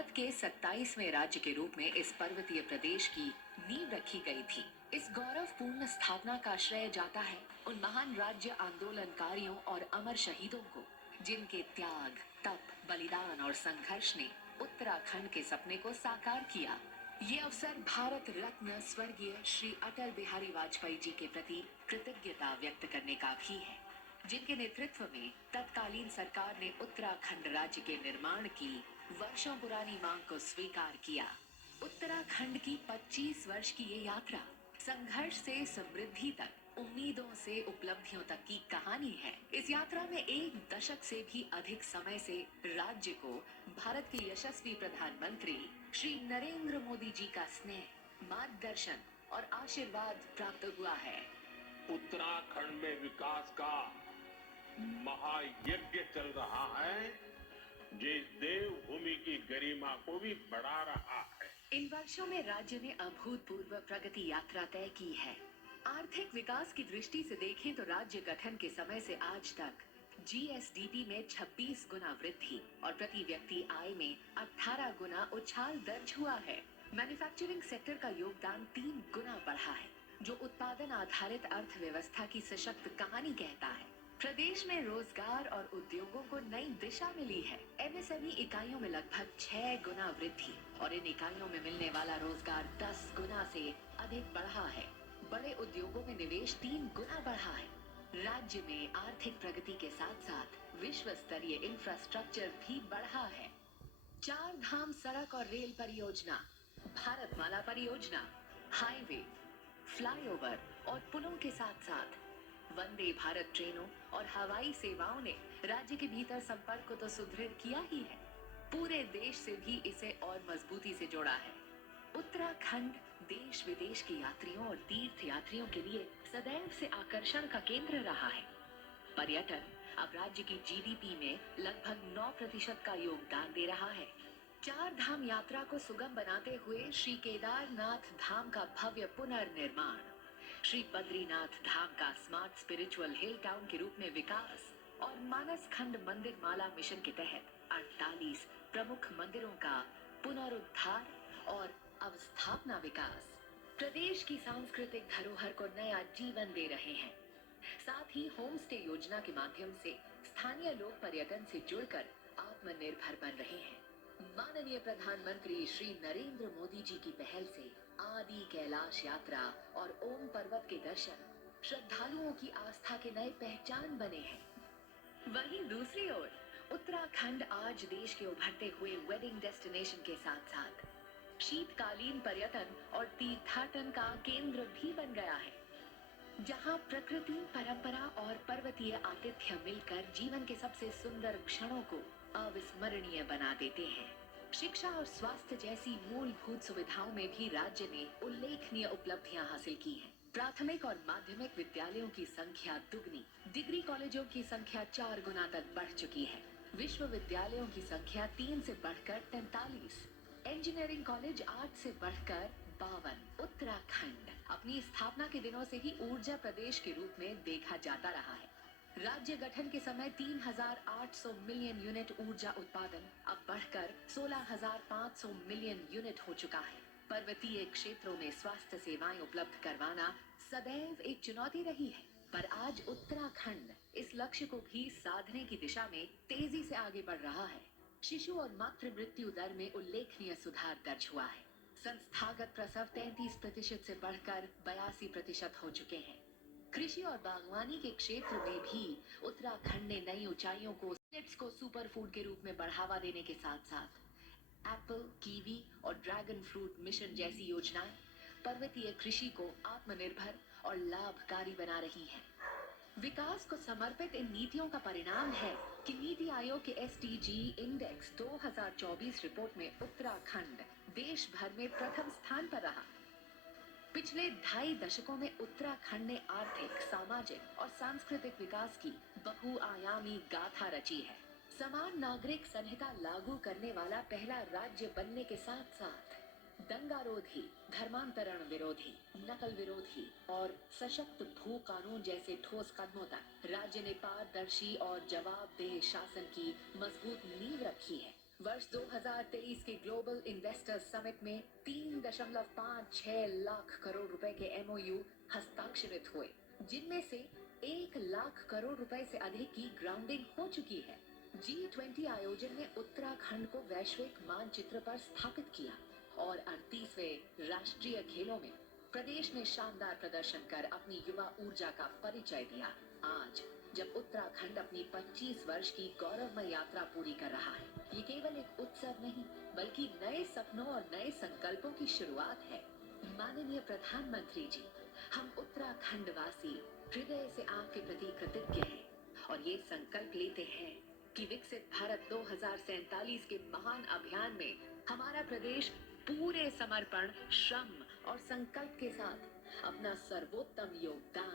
भारत के 27वें राज्य के रूप में इस पर्वतीय प्रदेश की नींव रखी गई थी। इस गौरवपूर्ण स्थापना का श्रेय जाता है उन महान राज्य आंदोलनकारियों और अमर शहीदों को, जिनके त्याग, तप, बलिदान और संघर्ष ने उत्तराखंड के सपने को साकार किया। ये अवसर भारत रत्न स्वर्गीय श्री अटल बिहारी वाजपेयी जी के प्रति कृतज्ञता व्यक्त करने का भी है, जिनके नेतृत्व में तत्कालीन सरकार ने उत्तराखंड राज्य के निर्माण की वर्षों पुरानी मांग को स्वीकार किया। उत्तराखंड की 25 वर्ष की ये यात्रा संघर्ष से समृद्धि तक, उम्मीदों से उपलब्धियों तक की कहानी है। इस यात्रा में एक दशक से भी अधिक समय से राज्य को भारत के यशस्वी प्रधानमंत्री श्री नरेंद्र मोदी जी का स्नेह, मार्गदर्शन और आशीर्वाद प्राप्त हुआ है। उत्तराखंड में विकास का महायज्ञ चल रहा है, जिस देवभूमि की गरिमा को भी बढ़ा रहा है। इन वर्षों में राज्य ने अभूतपूर्व प्रगति यात्रा तय की है। आर्थिक विकास की दृष्टि से देखें तो राज्य गठन के समय से आज तक जीएसडीपी में 26 गुना वृद्धि और प्रति व्यक्ति आय में 18 गुना उछाल दर्ज हुआ है। मैन्युफैक्चरिंग सेक्टर का योगदान 3 गुना बढ़ा है, जो उत्पादन आधारित अर्थव्यवस्था की सशक्त कहानी कहता है। प्रदेश में रोजगार और उद्योगों को नई दिशा मिली है। एमएसएमई इकाइयों में लगभग 6 गुना वृद्धि और इन इकाइयों में मिलने वाला रोजगार 10 गुना से अधिक बढ़ा है। बड़े उद्योगों में निवेश 3 गुना बढ़ा है। राज्य में आर्थिक प्रगति के साथ साथ विश्व स्तरीय इंफ्रास्ट्रक्चर भी बढ़ा है। 4 धाम सड़क और रेल परियोजना, भारतमाला परियोजना, हाईवे, फ्लाईओवर और पुलों के साथ साथ वंदे भारत ट्रेनों और हवाई सेवाओं ने राज्य के भीतर संपर्क को तो सुदृढ़ किया ही है, पूरे देश से भी इसे और मजबूती से जोड़ा है। उत्तराखंड देश विदेश के यात्रियों और तीर्थ यात्रियों के लिए सदैव से आकर्षण का केंद्र रहा है। पर्यटन अब राज्य की जीडीपी में लगभग 9% का योगदान दे रहा है। 4 धाम यात्रा को सुगम बनाते हुए श्री केदारनाथ धाम का भव्य पुनर्निर्माण, श्री बद्रीनाथ धाम का स्मार्ट स्पिरिचुअल हिल टाउन के रूप में विकास और मानस खंड मंदिर माला मिशन के तहत 48 प्रमुख मंदिरों का पुनरुद्धार और अवस्थापना विकास प्रदेश की सांस्कृतिक धरोहर को नया जीवन दे रहे हैं। साथ ही होम स्टे योजना के माध्यम से स्थानीय लोग पर्यटन से जुड़कर आत्मनिर्भर बन रहे हैं। माननीय प्रधानमंत्री श्री नरेंद्र मोदी जी की पहल से आदि कैलाश यात्रा और ओम पर्वत के दर्शन श्रद्धालुओं की आस्था के नए पहचान बने हैं। वहीं दूसरी ओर उत्तराखंड आज देश के उभरते हुए वेडिंग डेस्टिनेशन के साथ साथ शीतकालीन पर्यटन और तीर्थाटन का केंद्र भी बन गया है, जहां प्रकृति, परंपरा और पर्वतीय आतिथ्य मिलकर जीवन के सबसे सुंदर क्षणों को अविस्मरणीय बना देते हैं। शिक्षा और स्वास्थ्य जैसी मूलभूत सुविधाओं में भी राज्य ने उल्लेखनीय उपलब्धियां हासिल की हैं। प्राथमिक और माध्यमिक विद्यालयों की संख्या दुगनी, डिग्री कॉलेजों की संख्या 4 गुना तक बढ़ चुकी है। विश्वविद्यालयों की संख्या 3 से बढ़कर 43, इंजीनियरिंग कॉलेज 8 से बढ़कर 52। उत्तराखंड अपनी स्थापना के दिनों से ही ऊर्जा प्रदेश के रूप में देखा जाता रहा है। राज्य गठन के समय 3,800 मिलियन यूनिट ऊर्जा उत्पादन अब बढ़कर 16,500 मिलियन यूनिट हो चुका है। पर्वतीय क्षेत्रों में स्वास्थ्य सेवाएं उपलब्ध करवाना सदैव एक चुनौती रही है, पर आज उत्तराखंड इस लक्ष्य को भी साधने की दिशा में तेजी से आगे बढ़ रहा है। शिशु और मातृ मृत्यु दर में उल्लेखनीय सुधार दर्ज हुआ है। संस्थागत प्रसव 33% से बढ़कर 82% हो चुके हैं। कृषि और बागवानी के क्षेत्र में भी उत्तराखंड ने नई ऊंचाइयों को मिलेट्स को सुपर फूड के रूप में बढ़ावा देने के साथ साथ एप्पल, कीवी और ड्रैगन फ्रूट मिशन जैसी योजनाएं पर्वतीय कृषि को आत्मनिर्भर और लाभकारी बना रही हैं। विकास को समर्पित इन नीतियों का परिणाम है कि नीति आयोग के एसडीजी इंडेक्स 2024 रिपोर्ट में उत्तराखंड देश भर में प्रथम स्थान पर रहा। पिछले 2.5 दशकों में उत्तराखंड ने आर्थिक, सामाजिक और सांस्कृतिक विकास की बहुआयामी गाथा रची है। समान नागरिक संहिता लागू करने वाला पहला राज्य बनने के साथ साथ दंगारोधी, धर्मांतरण विरोधी, नकल विरोधी और सशक्त भू कानून जैसे ठोस कदमों तक राज्य ने पारदर्शी और जवाबदेह शासन की मजबूत नींव रखी है। वर्ष 2023 के ग्लोबल इन्वेस्टर्स समिट में 3.56 लाख करोड़ रुपए के एमओयू हस्ताक्षरित हुए, जिनमें से 1 लाख करोड़ रुपए से अधिक की ग्राउंडिंग हो चुकी है। G20 आयोजन ने उत्तराखंड को वैश्विक मानचित्र पर स्थापित किया और 38वें राष्ट्रीय खेलों में प्रदेश ने शानदार प्रदर्शन कर अपनी युवा ऊर्जा का परिचय दिया। आज जब उत्तराखंड अपनी 25 वर्ष की गौरवमय यात्रा पूरी कर रहा है, ये केवल एक उत्सव नहीं बल्कि नए सपनों और नए संकल्पों की शुरुआत है। माननीय प्रधानमंत्री जी, हम उत्तराखंड वासी हृदय से आपके प्रति कृतज्ञ हैं और ये संकल्प लेते हैं कि विकसित भारत 2047 के महान अभियान में हमारा प्रदेश पूरे समर्पण, श्रम और संकल्प के साथ अपना सर्वोत्तम योगदान